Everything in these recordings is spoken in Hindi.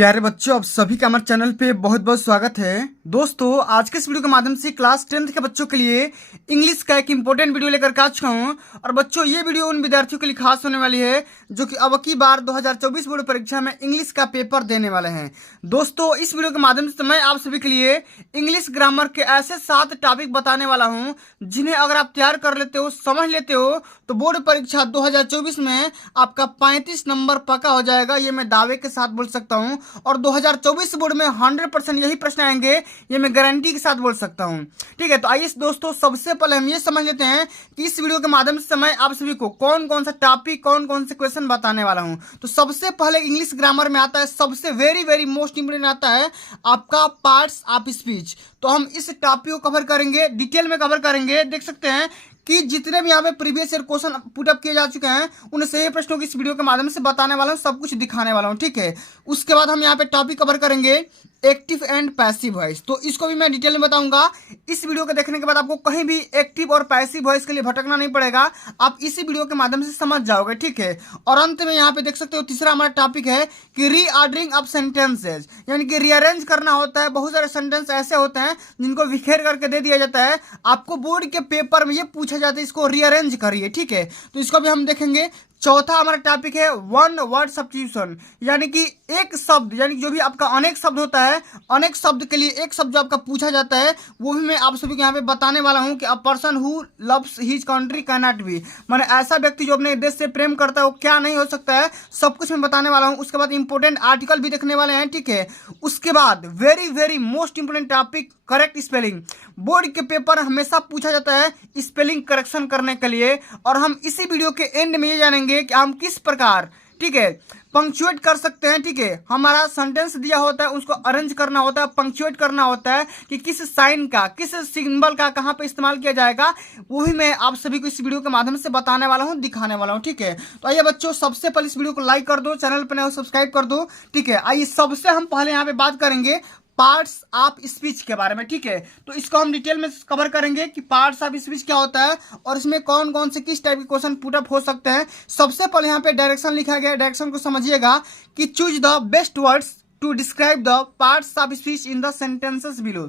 प्यारे बच्चों, आप सभी का हमारे चैनल पे बहुत बहुत स्वागत है। दोस्तों, आज के इस वीडियो के माध्यम से क्लास 10th के बच्चों के लिए इंग्लिश का एक इंपॉर्टेंट वीडियो लेकर आ चुका हूँ। और बच्चों, ये वीडियो उन विद्यार्थियों के लिए खास होने वाली है जो कि अब की बार 2024 बोर्ड परीक्षा में इंग्लिश का पेपर देने वाले हैं। दोस्तों, इस वीडियो के माध्यम से मैं आप सभी के लिए इंग्लिश ग्रामर के ऐसे 7 टॉपिक बताने वाला हूँ जिन्हें अगर आप तैयार कर लेते हो, समझ लेते हो, तो बोर्ड परीक्षा 2024 में आपका 35 नंबर पक्का हो जाएगा। ये मैं दावे के साथ बोल सकता हूँ। और 2024 बोर्ड में 100% यही प्रश्न आएंगे, ये मैं गारंटी के साथ बोल सकता हूँ। ठीक है, तो आइए दोस्तों, सबसे पहले हम ये समझ लेते हैं कि इस वीडियो के माध्यम से मैं आप सभी को कौन कौन सा टॉपिक, कौन कौन से क्वेश्चन बताने वाला हूँ। तो सबसे पहले इंग्लिश ग्रामर में आता है, सबसे वेरी वेरी मोस्ट इंपोर्टेंट आता है आपका पार्ट्स ऑफ स्पीच। तो हम इस टॉपिक को कवर करेंगे, डिटेल में कवर करेंगे। देख सकते हैं कि जितने भी यहाँ पे प्रीवियस ईयर क्वेश्चन पुटअप किए जा चुके हैं उन सही प्रश्नों की इस वीडियो के माध्यम से बताने वाला हूँ, सब कुछ दिखाने वाला हूँ। ठीक है, उसके बाद हम यहाँ पे टॉपिक कवर करेंगे एक्टिव एंड पैसिव वॉइस। तो इसको भी मैं डिटेल में बताऊंगा। इस वीडियो को देखने के बाद आपको कहीं भी एक्टिव और पैसिव वॉइस के लिए भटकना नहीं पड़ेगा, आप इसी वीडियो के माध्यम से समझ जाओगे। ठीक है, और अंत में यहाँ पे देख सकते हो तीसरा हमारा टॉपिक है कि रीऑर्डरिंग ऑफ सेंटेंसेज, यानी कि रीअरेंज करना होता है। बहुत सारे सेंटेंस ऐसे होते हैं जिनको विखेर करके दे दिया जाता है, आपको बोर्ड के पेपर में ये पूछा जाता है इसको रीअरेंज करिए। ठीक है, तो इसको भी हम देखेंगे। चौथा हमारा टॉपिक है वन वर्ड सब्स्टिट्यूशन, यानी कि एक शब्द, यानी जो भी आपका अनेक शब्द होता है, अनेक शब्द के लिए एक शब्द जो आपका पूछा जाता है वो भी मैं आप सभी को यहाँ पे बताने वाला हूँ कि a person who loves his country can not be, माने ऐसा व्यक्ति जो अपने देश से प्रेम करता है वो क्या नहीं हो सकता है, सब कुछ मैं बताने वाला हूँ। उसके बाद इंपॉर्टेंट आर्टिकल भी देखने वाले हैं। ठीक है, उसके बाद very very most important topic correct spelling. Board के पेपर हमेशा पूछा जाता है स्पेलिंग करेक्शन करने के लिए, और हम इसी वीडियो के एंड में ये जानेंगे कि हम किस प्रकार, ठीक है, पंक्चुएट कर सकते हैं। ठीक है, हमारा सेंटेंस दिया होता है, उसको अरेंज करना होता है, पंक्चुएट करना होता है कि किस साइन का, किस सिंबल का कहाँ पे इस्तेमाल किया जाएगा, वो भी मैं आप सभी को इस वीडियो के माध्यम से बताने वाला हूँ, दिखाने वाला हूँ। ठीक है, तो आइए बच्चों, सबसे पहले इस वीडियो को लाइक कर दो, चैनल पर नए हो सब्सक्राइब कर दो। ठीक है, आइए सबसे हम पहले यहाँ पे बात करेंगे पार्ट्स ऑफ स्पीच के बारे में। ठीक है, तो इसको हम डिटेल में कवर करेंगे कि पार्ट्स ऑफ स्पीच क्या होता है और इसमें कौन कौन से किस टाइप के क्वेश्चन पुटअप हो सकते हैं। सबसे पहले यहाँ पे डायरेक्शन लिखा गया है, डायरेक्शन को समझिएगा कि choose the best words to describe the parts of speech in the sentences below.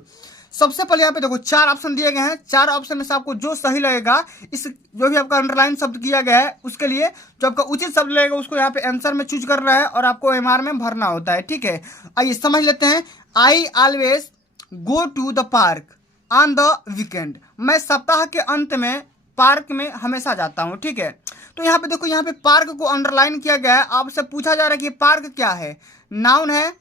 सबसे पहले यहाँ पे देखो 4 ऑप्शन दिए गए हैं, 4 ऑप्शन में से आपको जो सही लगेगा, इस जो भी आपका अंडरलाइन शब्द किया गया है उसके लिए जो आपका उचित शब्द लगेगा उसको यहाँ पे आंसर में चूज करना है और आपको एमआर में भरना होता है। ठीक है, आइए समझ लेते हैं। I always go to the park on the weekend. मैं सप्ताह के अंत में पार्क में हमेशा जाता हूँ। ठीक है, तो यहाँ पे देखो, यहाँ पे पार्क को अंडरलाइन किया गया है। आपसे पूछा जा रहा है कि पार्क क्या है, नाउन है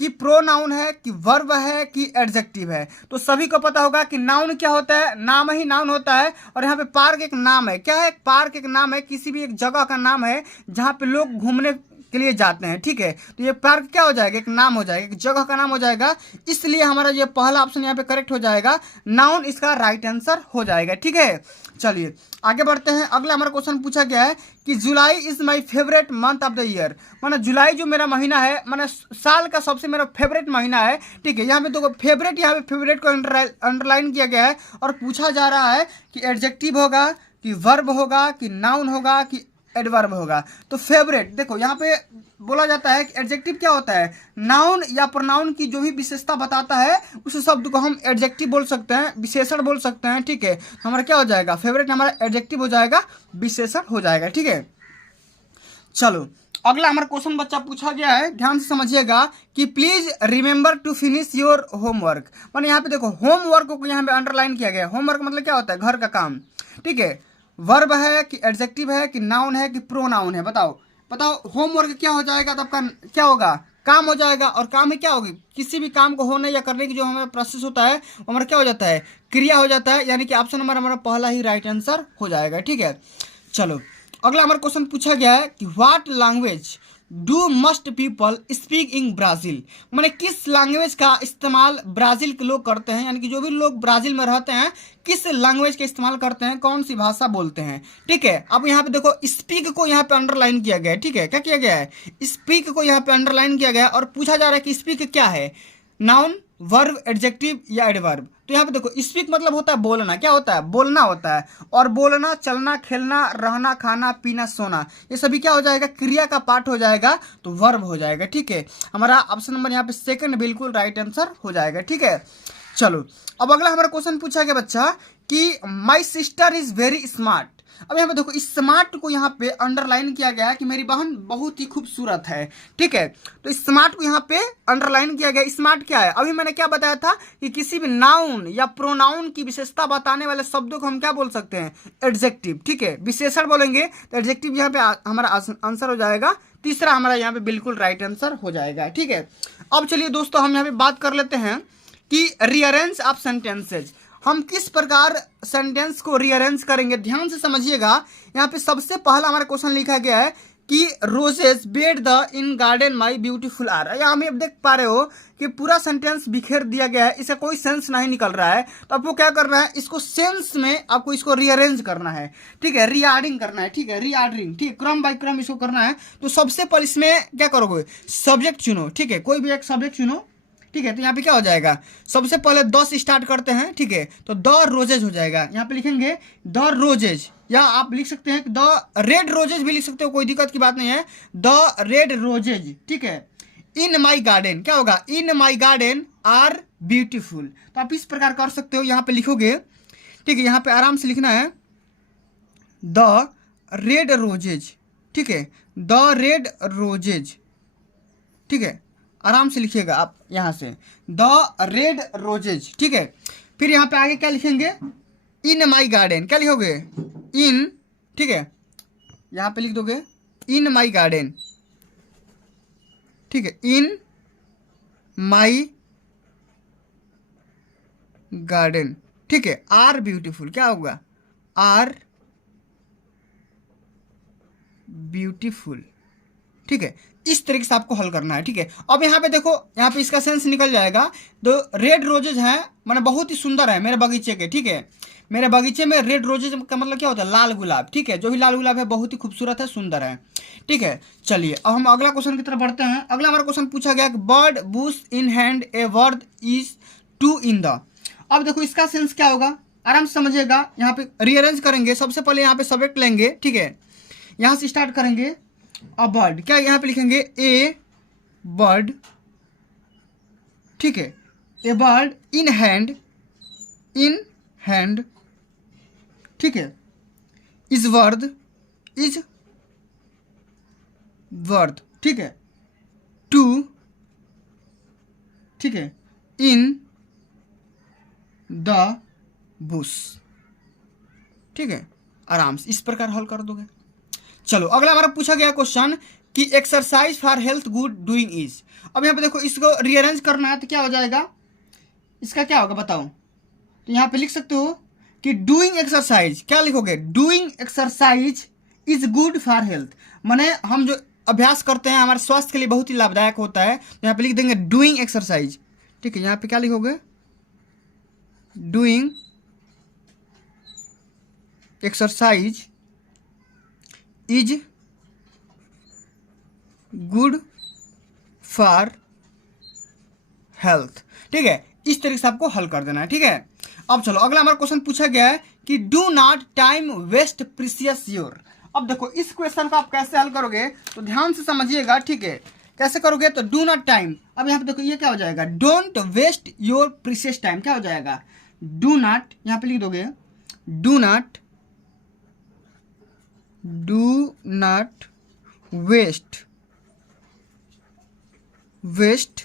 कि प्रोनाउन है कि वर्ब है कि एडजेक्टिव है। तो सभी को पता होगा कि नाउन क्या होता है, नाम ही नाउन होता है। और यहाँ पे पार्क एक नाम है। क्या है? पार्क एक नाम है, किसी भी एक जगह का नाम है जहाँ पे लोग घूमने के लिए जाते हैं। ठीक है, तो ये पार्क क्या हो जाएगा, एक नाम हो जाएगा, एक जगह का नाम हो जाएगा। इसलिए हमारा ये पहला ऑप्शन यहाँ पे करेक्ट हो जाएगा, नाउन इसका राइट आंसर हो जाएगा। ठीक है, चलिए आगे बढ़ते हैं। अगला हमारा क्वेश्चन पूछा गया है कि जुलाई is my favourite month of the year, माने जुलाई जो मेरा महीना है, माने साल का सबसे मेरा फेवरेट महीना है। ठीक है, यहाँ पे तो फेवरेट, यहाँ पे फेवरेट को अंडरलाइन किया गया है और पूछा जा रहा है कि एडजेक्टिव होगा कि वर्ब होगा कि नाउन होगा कि एडवर्ब होगा। तो फेवरेट देखो, यहाँ पे बोला जाता है कि एडजेक्टिव क्या होता है, नाउन या प्रोनाउन की जो भी विशेषता बताता है उस शब्द को हम एडजेक्टिव बोल सकते हैं, विशेषण बोल सकते हैं। ठीक है, हमारा क्या हो जाएगा, फेवरेट हमारा एडजेक्टिव हो जाएगा, विशेषण हो जाएगा। ठीक है, चलो अगला हमारा क्वेश्चन बच्चा पूछा गया है, ध्यान से समझिएगा कि please remember to finish your homework. माने यहाँ पे देखो, होमवर्क को यहाँ पे अंडरलाइन किया गया है। होमवर्क मतलब क्या होता है, घर का काम। ठीक है, वर्ब है कि एडजेक्टिव है कि नाउन है कि प्रोनाउन है, बताओ बताओ। होमवर्क क्या हो जाएगा, तो आपका क्या होगा, काम हो जाएगा। और काम ही क्या होगी, किसी भी काम को होने या करने की जो हमारा प्रोसेस होता है वो हमारा क्या हो जाता है, क्रिया हो जाता है। यानी कि ऑप्शन नंबर हमारा पहला ही राइट आंसर हो जाएगा। ठीक है, चलो अगला हमारा क्वेश्चन पूछा गया है कि what language do must people speak in Brazil. माने किस लैंग्वेज का इस्तेमाल ब्राज़ील के लोग करते हैं, यानी कि जो भी लोग ब्राज़ील में रहते हैं किस लैंग्वेज का इस्तेमाल करते हैं, कौन सी भाषा बोलते हैं। ठीक है, अब यहाँ पे देखो स्पीक को यहाँ पे अंडरलाइन किया गया है। ठीक है, क्या किया गया है, स्पीक को यहाँ पे अंडरलाइन किया गया है और पूछा जा रहा है कि स्पीक क्या है, नाउन, वर्ब, एडजेक्टिव या एडवर्ब। तो यहाँ पे देखो स्पीक मतलब होता है बोलना, क्या होता है, बोलना होता है। और बोलना, चलना, खेलना, रहना, खाना, पीना, सोना, ये सभी क्या हो जाएगा, क्रिया का पार्ट हो जाएगा, तो वर्ब हो जाएगा। ठीक है, हमारा ऑप्शन नंबर यहाँ पे सेकंड बिल्कुल राइट आंसर हो जाएगा। ठीक है, चलो अब अगला हमारा क्वेश्चन पूछा गया बच्चा कि my sister is very smart. अब यहाँ पे देखो स्मार्ट को यहाँ पे अंडरलाइन किया गया है कि मेरी बहन बहुत ही खूबसूरत है। ठीक है, तो स्मार्ट को यहाँ पे अंडरलाइन किया गया। स्मार्ट क्या है, अभी मैंने क्या बताया था कि किसी भी नाउन या प्रोनाउन की विशेषता बताने वाले शब्दों को हम क्या बोल सकते हैं, एडजेक्टिव। ठीक है, विशेषण बोलेंगे तो एडजेक्टिव यहाँ पे हमारा आंसर हो जाएगा। तीसरा हमारा यहाँ पे बिल्कुल राइट आंसर हो जाएगा। ठीक है, अब चलिए दोस्तों हम यहाँ पे बात कर लेते हैं कि रीअरेंज ऑफ सेंटेंसेज, हम किस प्रकार सेंटेंस को रीअरेंज करेंगे। ध्यान से समझिएगा, यहाँ पे सबसे पहला हमारा क्वेश्चन लिखा गया है कि roses bed the in garden my beautiful are. यहाँ हम देख पा रहे हो कि पूरा सेंटेंस बिखेर दिया गया है, इसका कोई सेंस नहीं निकल रहा है। तो आपको क्या करना है, इसको सेंस में आपको इसको रीअरेंज करना है। ठीक है, रीआर्डिंग करना है। ठीक है, रीआर्डरिंग, ठीक है, क्रम बाय क्रम इसको करना है। तो सबसे पहले इसमें क्या करोगे, सब्जेक्ट चुनो। ठीक है, कोई भी एक सब्जेक्ट चुनो। ठीक है, तो यहाँ पे क्या हो जाएगा, सबसे पहले द से स्टार्ट करते हैं। ठीक है, तो द रोजेज हो जाएगा। यहाँ पे लिखेंगे द रोजेज, या आप लिख सकते हैं द रेड रोजेज भी लिख सकते हो, कोई दिक्कत की बात नहीं है, द रेड रोजेज। ठीक है, इन माई गार्डन क्या होगा, इन माई गार्डन आर ब्यूटीफुल। तो आप इस प्रकार कर सकते हो, यहाँ पे लिखोगे। ठीक है, यहाँ पे आराम से लिखना है द रेड रोजेज। ठीक है, द रेड रोजेज। ठीक है, आराम से लिखिएगा आप यहाँ से द रेड रोजेज। ठीक है, फिर यहाँ पे आगे क्या लिखेंगे, इन माई गार्डन, क्या लिखोगे, इन। ठीक है, यहाँ पे लिख दोगे इन माई गार्डन। ठीक है, इन माई गार्डन। ठीक है, आर ब्यूटीफुल, क्या होगा, आर ब्यूटीफुल। ठीक है, इस तरीके से आपको हल करना है। ठीक है, अब यहाँ पे देखो, यहाँ पे इसका सेंस निकल जाएगा। तो रेड रोजेज हैं, माने बहुत ही सुंदर है मेरे बगीचे के। ठीक है, मेरे बगीचे में रेड रोजेज का मतलब क्या होता है, लाल गुलाब। ठीक है, जो भी लाल गुलाब है बहुत ही खूबसूरत है, सुंदर है। ठीक है, चलिए अब हम अगला क्वेश्चन की तरफ बढ़ते हैं। अगला हमारा क्वेश्चन पूछा गया, bird bush in hand a word is two in the. अब देखो इसका सेंस क्या होगा, आराम से समझिएगा। यहाँ पे रीअरेंज करेंगे, सबसे पहले यहाँ पे सब्जेक्ट लेंगे। ठीक है, यहाँ से स्टार्ट करेंगे, अ बर्ड, क्या यहाँ पे लिखेंगे, ए बर्ड। ठीक है, a bird in hand, in hand. ठीक है, इज वर्ड, इज वर्ड। ठीक है, टू। ठीक है, इन द बुश। ठीक है, आराम से इस प्रकार हल कर दोगे। चलो अगला हमारा पूछा गया क्वेश्चन कि exercise for health good doing is. अब यहाँ पे देखो इसको रीअरेंज करना है, तो क्या हो जाएगा, इसका क्या होगा बताओ। तो यहाँ पे लिख सकते हो कि डूइंग एक्सरसाइज, क्या लिखोगे, doing exercise is good for health. माने हम जो अभ्यास करते हैं हमारे स्वास्थ्य के लिए बहुत ही लाभदायक होता है। तो यहाँ पे लिख देंगे डूइंग एक्सरसाइज। ठीक है, यहाँ पे क्या लिखोगे, doing exercise is good for health. ठीक है, इस तरीके से आपको हल कर देना है। ठीक है, अब चलो अगला हमारा क्वेश्चन पूछा गया है कि do not time waste precious your. अब देखो इस क्वेश्चन को आप कैसे हल करोगे, तो ध्यान से समझिएगा। ठीक है, कैसे करोगे, तो डू नॉट टाइम। अब यहाँ पे देखो ये क्या हो जाएगा, don't waste your precious time, क्या हो जाएगा, डू नॉट, यहाँ पे लिख दोगे do not, do not waste, waste.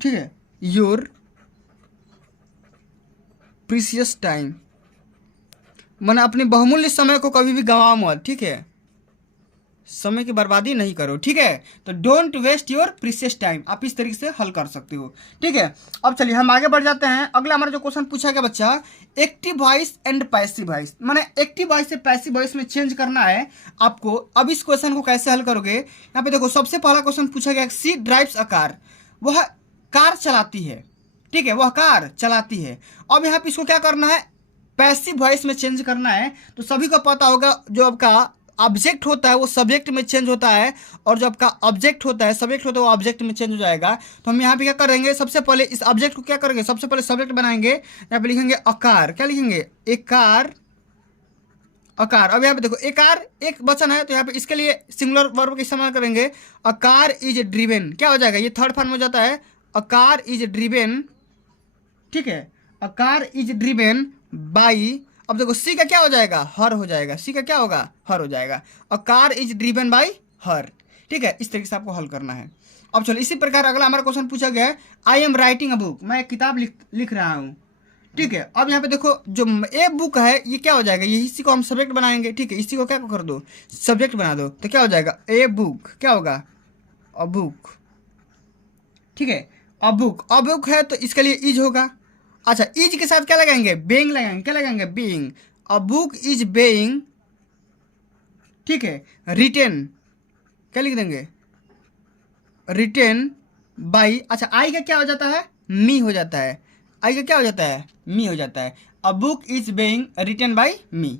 ठीक है, योर प्रीसियस टाइम, मैंने अपने बहुमूल्य समय को कभी भी गंवाओ मत। ठीक है, समय की बर्बादी नहीं करो। ठीक है, तो don't waste your precious time, आप इस तरीके से हल कर सकते हो। ठीक है, अब चलिए हम आगे बढ़ जाते हैं। अगला हमारा जो क्वेश्चन पूछा गया बच्चा, active voice and passive voice, माने एक्टिव वॉइस से पैसिव वॉइस में चेंज करना है आपको। अब इस क्वेश्चन को कैसे हल करोगे, यहाँ पे देखो सबसे पहला क्वेश्चन पूछा गया, सी ड्राइव्स अ कार, वह कार चलाती है। ठीक है, वह कार चलाती है। अब यहाँ पे इसको क्या करना है, पैसिव वॉइस में चेंज करना है। तो सभी को पता होगा जो आपका ऑब्जेक्ट होता है वो सब्जेक्ट में चेंज होता है, और जो आपका ऑब्जेक्ट होता है सब्जेक्ट होता है वो ऑब्जेक्ट में चेंज हो जाएगा। तो हम यहाँ पे क्या करेंगे, सबसे पहले इस ऑब्जेक्ट को क्या करेंगे, सबसे पहले सब्जेक्ट बनाएंगे, यहाँ पे लिखेंगे अकार, क्या लिखेंगे, एकार, अकार। अब यहाँ पे देखो एकार एक वचन है, तो यहाँ पे इसके लिए सिंगुलर वर्ब का इस्तेमाल करेंगे, अकार इज ड्रिवेन, क्या हो जाएगा, ये थर्ड फॉर्म हो जाता है, अकार इज ड्रिवेन, ठीक है, अकार इज ड्रिवेन बाई। अब देखो सी का क्या हो जाएगा, हर हो जाएगा, सी का क्या होगा, हर हो जाएगा, अकार इज ड्रिवेन बाई हर, ठीक है। इस तरीके से आपको हल करना है। अब चलो इसी प्रकार अगला हमारा क्वेश्चन पूछा गया है, I am writing a book, मैं एक किताब लिख रहा हूँ, ठीक है। अब यहाँ पे देखो जो ए बुक है ये क्या हो जाएगा, ये इसी को हम सब्जेक्ट बनाएंगे, ठीक है, इसी को क्या कर दो, सब्जेक्ट बना दो, तो क्या हो जाएगा, ए बुक, क्या होगा, अ बुक, ठीक है, अ बुक, अ बुक है तो इसके लिए इज होगा। अच्छा इज के साथ क्या लगाएंगे, बेइंग लगाएंगे, क्या लगाएंगे, being, a book is being, ठीक है, रिटेन, क्या लिख देंगे, रिटेन बाई। अच्छा आई का क्या हो जाता है, मी हो जाता है, आई का क्या हो जाता है, मी हो जाता है, a book is being written by me.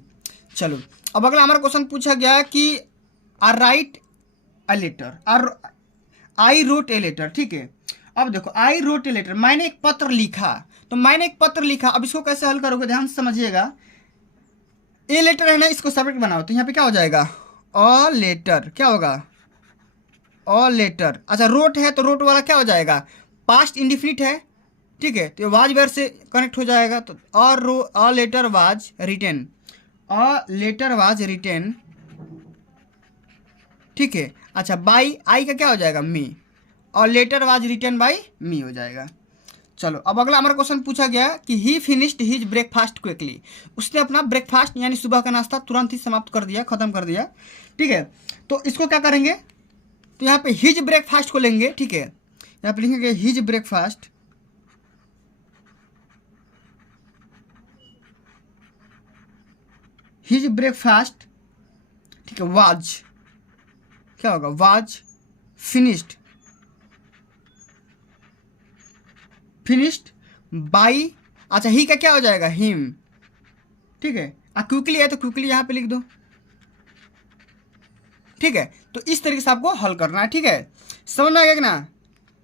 चलो अब अगला हमारा क्वेश्चन पूछा गया कि आई राइट अ लेटर, और आई रोट ए लेटर, ठीक है। अब देखो आई रोट ए लेटर, मैंने एक पत्र लिखा, तो मैंने एक पत्र लिखा, अब इसको कैसे हल करोगे, ध्यान से समझिएगा, ए लेटर है ना, इसको सब्जेक्ट बनाओ, तो यहाँ पे क्या हो जाएगा, अ लेटर, क्या होगा, अ लेटर। अच्छा रोट है तो रोट वाला क्या हो जाएगा, पास्ट इंडिफिनिट है, ठीक है, तो वाज वेयर से कनेक्ट हो जाएगा, तो a letter was written, a letter was written, ठीक है। अच्छा बाई आई का क्या हो जाएगा, मी, और लेटर वाज रिटेन बाई मी हो जाएगा। चलो अब अगला हमारा क्वेश्चन पूछा गया कि ही फिनिश्ड हिज ब्रेकफास्ट क्विकली, उसने अपना ब्रेकफास्ट यानी सुबह का नाश्ता तुरंत ही समाप्त कर दिया, खत्म कर दिया, ठीक है। तो इसको क्या करेंगे, तो यहाँ पे हिज ब्रेकफास्ट को लेंगे, ठीक है, यहाँ पे लिखेंगे हिज ब्रेकफास्ट, हिज ब्रेकफास्ट, ठीक है, वाज, क्या होगा, वाज फिनिश्ड, फिनिश्ड बाई। अच्छा ही का क्या हो जाएगा, हिम, ठीक है, क्विकली है तो क्विकली यहाँ पे लिख दो, ठीक है। तो इस तरीके से आपको हल करना है, ठीक है, समझ में आ गया कि ना।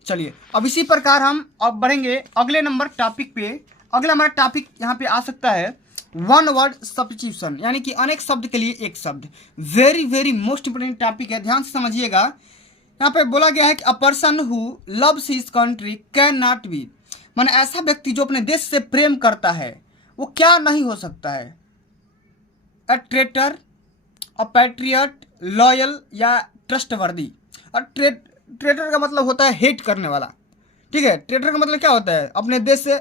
चलिए अब इसी प्रकार हम अब बढ़ेंगे अगले नंबर टॉपिक पे। अगला हमारा टॉपिक यहाँ पे आ सकता है वन वर्ड सब्स्टिट्यूशन, यानी कि अनेक शब्द के लिए एक शब्द, very very most important topic है, ध्यान से समझिएगा। यहाँ पे बोला गया है कि a person who loves his country can not be, माने ऐसा व्यक्ति जो अपने देश से प्रेम करता है वो क्या नहीं हो सकता है, अ ट्रेटर, अ पैट्रियट, लॉयल या ट्रस्टवर्दी। और ट्रेटर का मतलब होता है हेट करने वाला, ठीक है, ट्रेटर का मतलब क्या होता है, अपने देश से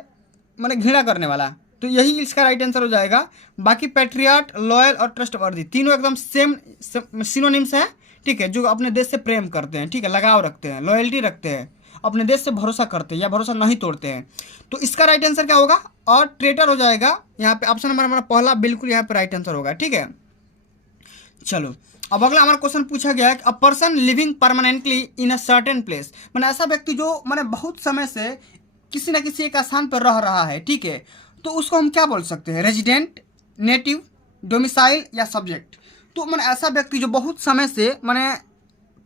माने घृणा करने वाला, तो यही इसका राइट आंसर हो जाएगा। बाकी पैट्रियट, लॉयल और ट्रस्टवर्दी तीनों एकदम सेम सिनोनिम्स हैं, ठीक है, जो अपने देश से प्रेम करते हैं, ठीक है, लगाव रखते हैं, लॉयल्टी रखते हैं, अपने देश से भरोसा करते हैं या भरोसा नहीं तोड़ते हैं। तो इसका राइट आंसर क्या होगा, और ट्रेटर हो जाएगा। यहाँ पे ऑप्शन नंबर हमारा पहला बिल्कुल यहाँ पे राइट आंसर होगा, ठीक है। चलो अब अगला हमारा क्वेश्चन पूछा गया है a person living permanently in a certain place, मैंने ऐसा व्यक्ति जो मैंने बहुत समय से किसी न किसी एक स्थान पर रह रहा है, ठीक है, तो उसको हम क्या बोल सकते हैं, रेजिडेंट, नेटिव, डोमिसाइल या सब्जेक्ट। तो मैंने ऐसा व्यक्ति जो बहुत समय से मैंने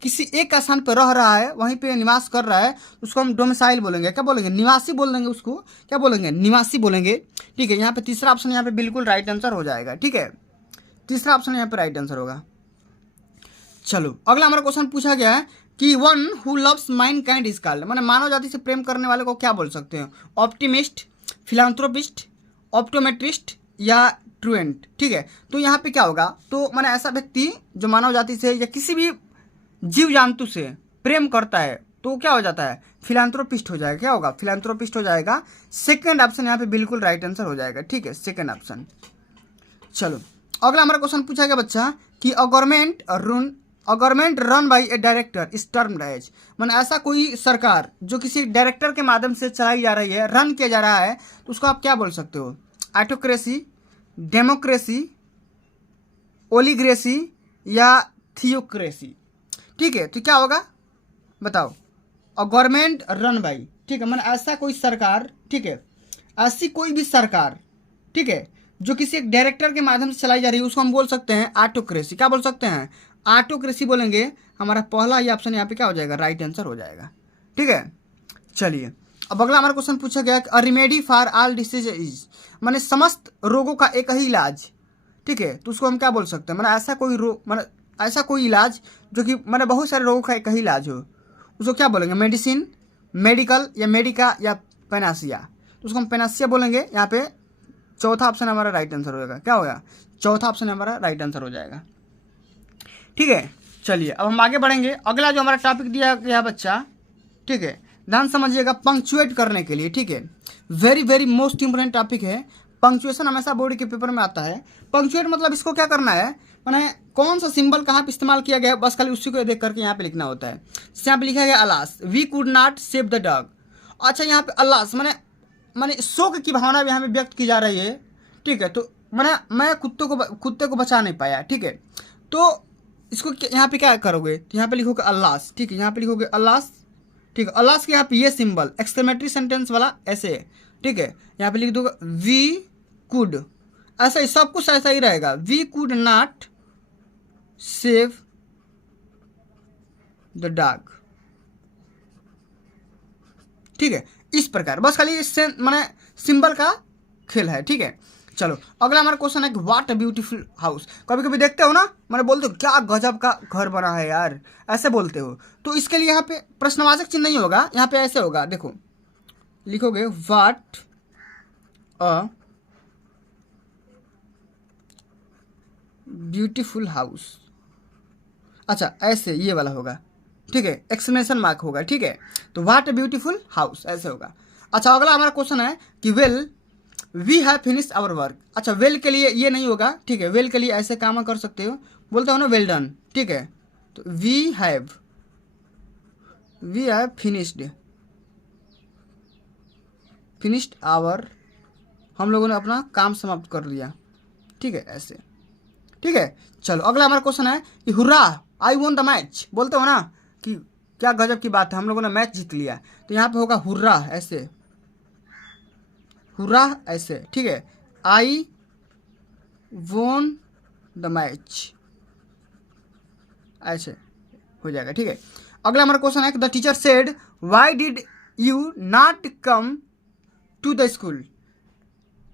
किसी एक स्थान पर रह रहा है, वहीं पे निवास कर रहा है, उसको हम डोमिसाइल बोलेंगे, क्या बोलेंगे, निवासी बोल देंगे उसको, क्या बोलेंगे, निवासी बोलेंगे, ठीक है। यहाँ पे तीसरा ऑप्शन यहाँ पे बिल्कुल राइट आंसर हो जाएगा, ठीक है, तीसरा ऑप्शन यहाँ पे राइट आंसर होगा। चलो अगला हमारा क्वेश्चन पूछा गया है कि one who loves mind kind is called, माने मानव जाति से प्रेम करने वाले को क्या बोल सकते हैं, ऑप्टिमिस्ट, फिलांथ्रोपिस्ट, ऑप्टोमेट्रिस्ट या ट्रुएंट, ठीक है। तो यहाँ पे क्या होगा, तो माने ऐसा व्यक्ति जो मानव जाति से या किसी भी जीव जंतु से प्रेम करता है तो क्या हो जाता है, फिलांथ्रोपिस्ट हो जाएगा, क्या होगा, फिलांथ्रोपिस्ट हो जाएगा। सेकेंड ऑप्शन यहाँ पे बिल्कुल राइट आंसर हो जाएगा, ठीक है, सेकेंड ऑप्शन। चलो अगला हमारा क्वेश्चन पूछा गया बच्चा कि a government run by a director is termed as, माने ऐसा कोई सरकार जो किसी डायरेक्टर के माध्यम से चलाई जा रही है, रन किया जा रहा है, तो उसको आप क्या बोल सकते हो, ऑटोक्रेसी, डेमोक्रेसी, ओलिग्रेसी या थियोक्रेसी, ठीक है। तो क्या होगा बताओ, अ गवर्नमेंट रन बाई, ठीक है, माने ऐसा कोई सरकार, ठीक है, ऐसी कोई भी सरकार, ठीक है, जो किसी एक डायरेक्टर के माध्यम से चलाई जा रही है उसको हम बोल सकते हैं ऑटोक्रेसी। क्या बोल सकते हैं? ऑटोक्रेसी बोलेंगे। हमारा पहला ही ऑप्शन यहाँ पे क्या हो जाएगा? राइट आंसर हो जाएगा। ठीक है, चलिए अब अगला हमारा क्वेश्चन पूछा गया कि a remedy for all disease is, माने समस्त रोगों का एक ही इलाज। ठीक है, तो उसको हम क्या बोल सकते हैं? माने ऐसा कोई रोग, माने ऐसा कोई इलाज जो कि माने बहुत सारे रोगों का एक ही इलाज हो, उसको क्या बोलेंगे? मेडिसिन, मेडिकल या मेडिका या पेनासिया। तो उसको हम पेनासिया बोलेंगे। यहाँ पे चौथा ऑप्शन हमारा राइट आंसर हो जाएगा। क्या होगा? चौथा ऑप्शन हमारा राइट आंसर हो जाएगा। ठीक है, चलिए अब हम आगे बढ़ेंगे। अगला जो हमारा टॉपिक दिया गया बच्चा, ठीक है, ध्यान समझिएगा, पंक्चुएट करने के लिए। ठीक है, very very most important topic है। पंक्चुएशन हमेशा बोर्ड के पेपर में आता है। पंक्चुएट मतलब इसको क्या करना है, मैंने कौन सा सिंबल कहाँ पे इस्तेमाल किया गया है, बस खाली उसी को देख करके यहाँ पे लिखना होता है। जैसे यहाँ पे लिखा गया alas, we could not save the dog. अच्छा, यहाँ पे अलास माने शोक की भावना भी यहाँ पे व्यक्त की जा रही है। ठीक है, तो मैं कुत्ते को बचा नहीं पाया। ठीक है, तो इसको यहाँ पे क्या करोगे? तो यहाँ पे लिखोगे अल्लास। ठीक है, यहाँ पे लिखोगे अल्लास। ठीक है, अल्लास के यहाँ पे ये सिंबल एक्सक्लेमेटरी सेंटेंस वाला ऐसे है। ठीक है, यहाँ पे लिख दोगे वी कुड, ऐसा ही सब कुछ ऐसा ही रहेगा। We could not save the dog. ठीक है, इस प्रकार बस खाली माने सिंबल का खेल है। ठीक है, चलो अगला हमारा क्वेश्चन है कि व्हाट अ ब्यूटीफुल हाउस। कभी कभी देखते हो ना, मैंने बोलते हो क्या गजब का घर बना है यार, ऐसे बोलते हो। तो इसके लिए यहाँ पे प्रश्नवाचक चिन्ह नहीं होगा, यहाँ पे ऐसे होगा। देखो लिखोगे व्हाट अ ब्यूटीफुल हाउस। अच्छा, ऐसे ये वाला होगा। ठीक है, एक्सक्लेमेशन मार्क होगा। ठीक है, तो व्हाट अ ब्यूटीफुल हाउस ऐसे होगा। अच्छा, अगला हमारा क्वेश्चन है कि well we have finished our work. अच्छा, वेल के लिए ये नहीं होगा। ठीक है, वेल के लिए ऐसे काम कर सकते हो, बोलते हो ना वेल डन। ठीक है, तो वी हैव फिनिश्ड आवर, हम लोगों ने अपना काम समाप्त कर लिया। ठीक है, ऐसे। ठीक है, चलो अगला हमारा क्वेश्चन है कि hurrah I won the match. बोलते हो ना कि क्या गजब की बात है, हम लोगों ने मैच जीत लिया। तो यहाँ पे होगा हुर्रा, ऐसे हुर्रा ऐसे। ठीक है, आई वोन द मैच ऐसे हो जाएगा। ठीक है, अगला हमारा क्वेश्चन है the teacher said why did you not come to the school.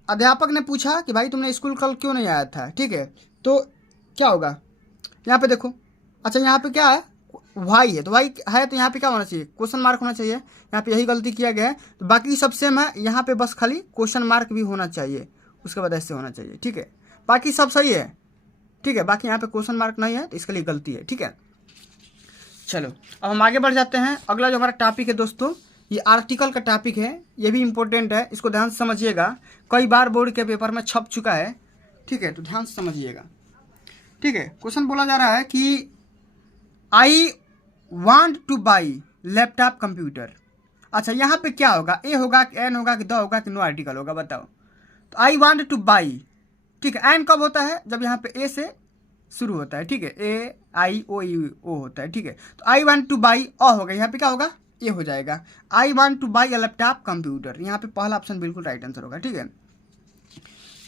अध्यापक ने पूछा कि भाई तुमने स्कूल कल क्यों नहीं आया था। ठीक है, तो क्या होगा? यहाँ पे देखो, अच्छा यहाँ पे क्या है? वाई है, तो वाई है तो यहाँ पे क्या होना चाहिए? क्वेश्चन मार्क होना चाहिए। यहाँ पे यही गलती किया गया है। तो बाकी सब सेम है, यहाँ पे बस खाली क्वेश्चन मार्क भी होना चाहिए, उसके बाद ऐसे होना चाहिए। ठीक है, बाकी सब सही है। ठीक है, बाकी यहाँ पे क्वेश्चन मार्क नहीं है तो इसके लिए गलती है। ठीक है, चलो अब हम आगे बढ़ जाते हैं। अगला जो हमारा टॉपिक है दोस्तों, ये आर्टिकल का टॉपिक है। ये भी इंपॉर्टेंट है, इसको ध्यान से समझिएगा, कई बार बोर्ड के पेपर में छप चुका है। ठीक है, तो ध्यान से समझिएगा। ठीक है, क्वेश्चन बोला जा रहा है कि I want two by laptop computer. अच्छा, यहाँ पे क्या होगा? ए होगा कि एन होगा कि द होगा कि नो आर्टिकल होगा? बताओ। तो आई वांट टू बाई। ठीक है, एन कब होता है? जब यहाँ पे ए से शुरू होता है। ठीक है, ए आई ओ यू ओ होता है। ठीक है, तो आई वांट टू बाई अ होगा, यहाँ पे क्या होगा? ए हो जाएगा। I want two by a laptop computer, यहाँ पे पहला ऑप्शन बिल्कुल राइट आंसर होगा। ठीक है,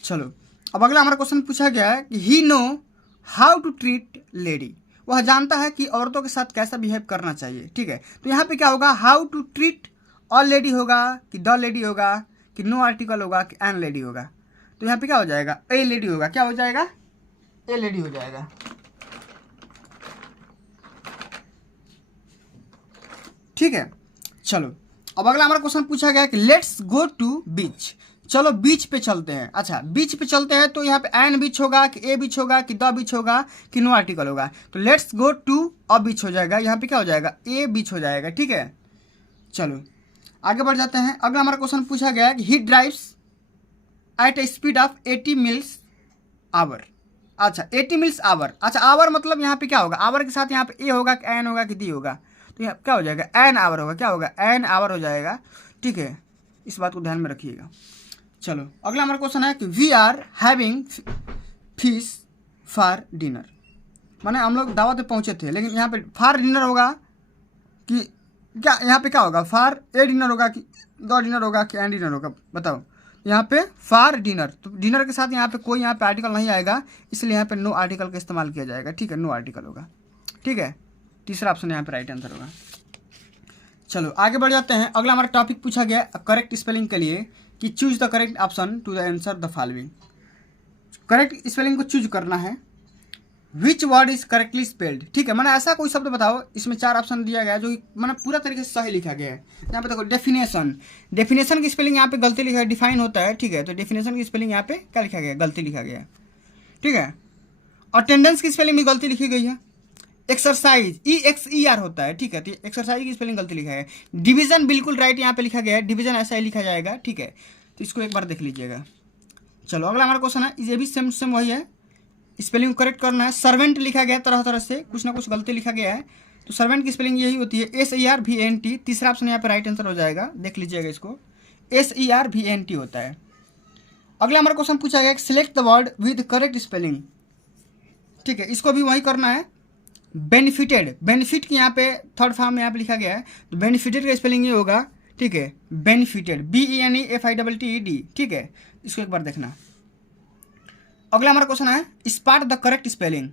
चलो अब अगला हमारा क्वेश्चन पूछा गया है कि he know how to treat lady. वह जानता है कि औरतों के साथ कैसा बिहेव करना चाहिए। ठीक है, तो यहाँ पे क्या होगा? How to treat a lady होगा कि द लेडी होगा कि नो आर्टिकल होगा कि एन लेडी होगा? तो यहाँ पे क्या हो जाएगा? ए लेडी होगा। क्या हो जाएगा? ए लेडी हो जाएगा। ठीक है, चलो अब अगला हमारा क्वेश्चन पूछा गया कि लेट्स गो टू बीच। चलो बीच पे चलते हैं। अच्छा, बीच पे चलते हैं तो यहाँ पे एन बीच होगा कि ए बीच होगा कि द बीच होगा कि नो आर्टिकल होगा? तो लेट्स गो टू अ बीच हो जाएगा। यहाँ पे क्या हो जाएगा? ए बीच हो जाएगा। ठीक है, चलो आगे बढ़ जाते हैं। अगला हमारा क्वेश्चन पूछा गया कि he drives at a speed of 80 miles hour. अच्छा, 80 मील्स आवर। अच्छा, आवर मतलब यहाँ पे क्या होगा? आवर के साथ यहाँ पे ए होगा कि एन होगा कि दी होगा? तो यहाँ क्या हो जाएगा? एन आवर होगा। क्या होगा? एन आवर हो जाएगा। ठीक है, इस बात को ध्यान में रखिएगा। चलो अगला हमारा क्वेश्चन है कि we are having fish for dinner. माने हम लोग दावत पे पहुंचे थे, लेकिन यहाँ पे फॉर डिनर होगा कि क्या? यहाँ पे क्या होगा? फॉर ए डिनर होगा कि द डिनर होगा कि एन डिनर होगा? बताओ। यहाँ पे फॉर डिनर, तो डिनर के साथ यहाँ पे कोई यहाँ पे आर्टिकल नहीं आएगा, इसलिए यहाँ पे नो आर्टिकल का इस्तेमाल किया जाएगा। ठीक है, नो आर्टिकल होगा। ठीक है, तीसरा ऑप्शन यहाँ पे राइट आंसर होगा। चलो आगे बढ़ जाते हैं। अगला हमारा टॉपिक पूछा गया करेक्ट स्पेलिंग के लिए कि choose the correct option to the answer the following. Correct spelling को चूज करना है। Which word is correctly spelled. ठीक है, मैंने ऐसा कोई शब्द बताओ, इसमें 4 ऑप्शन दिया गया है जो कि मैंने पूरा तरीके से सही लिखा गया है। यहाँ पे देखो डेफिनेशन, डेफिनेशन की स्पेलिंग यहाँ पे गलती लिखा है, डिफाइन होता है। ठीक है, तो डेफिनेशन की स्पेलिंग यहाँ पे क्या लिखा गया है, गलती लिखा गया है। ठीक है, अटेंडेंस की स्पेलिंग में गलती लिखी गई है। एक्सरसाइज EXER होता है। ठीक है, तो एक्सरसाइज की स्पेलिंग गलती लिखा है। डिवीजन बिल्कुल राइट यहाँ पे लिखा गया है, डिवीजन ऐसा ही लिखा जाएगा। ठीक है, तो इसको एक बार देख लीजिएगा। चलो अगला हमारा क्वेश्चन है, ये भी सेम वही है, स्पेलिंग करेक्ट करना है। सर्वेंट लिखा गया तरह तरह से, कुछ ना कुछ गलती लिखा गया है, तो सर्वेंट की स्पेलिंग यही होती है SERVENT। तीसरा ऑप्शन यहाँ पे राइट आंसर हो जाएगा, देख लीजिएगा इसको, SERVENT होता है। अगला हमारा क्वेश्चन पूछा गया select the word with correct spelling. ठीक है, इसको भी वही करना है। बेनिफिटेड, बेनिफिट की यहाँ पे थर्ड फॉर्म में यहाँ पे लिखा गया है, तो बेनिफिटेड का स्पेलिंग ये होगा। ठीक है, बेनिफिटेड BENEFITTED। ठीक है, इसको एक बार देखना। अगला हमारा क्वेश्चन है spot the correct spelling.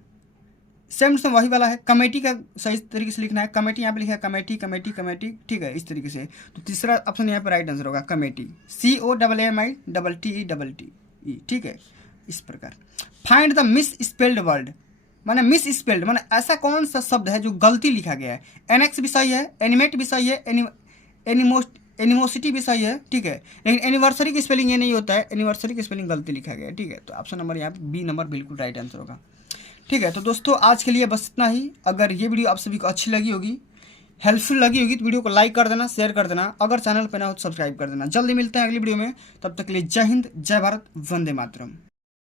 Same से वही वाला है, कमेटी का सही तरीके से लिखना है। कमेटी यहाँ पे लिखा है कमेटी कमेटी कमेटी। ठीक है, इस तरीके से, तो तीसरा ऑप्शन यहाँ पे राइट आंसर होगा कमेटी, COAMITTE। ठीक है, इस प्रकार। Find the miss spelled word, माने मिस स्पेल्ड माने ऐसा कौन सा शब्द है जो गलती लिखा गया है। एनेक्स भी सही है, एनिमेट भी सही है, एनिमोसिटी भी सही है। ठीक है, लेकिन एनिवर्सरी की स्पेलिंग ये नहीं होता है, एनिवर्सरी की स्पेलिंग गलती लिखा गया है। ठीक है, तो ऑप्शन नंबर यहाँ पे B नंबर बिल्कुल राइट आंसर होगा। ठीक है, तो दोस्तों आज के लिए बस इतना ही। अगर ये वीडियो आप सभी को अच्छी लगी होगी, हेल्पफुल लगी होगी, तो वीडियो को लाइक कर देना, शेयर कर देना। अगर चैनल पर ना हो तो सब्सक्राइब कर देना। जल्दी मिलते हैं अगली वीडियो में, तब तक के लिए जय हिंद, जय भारत, वंदे मातरम।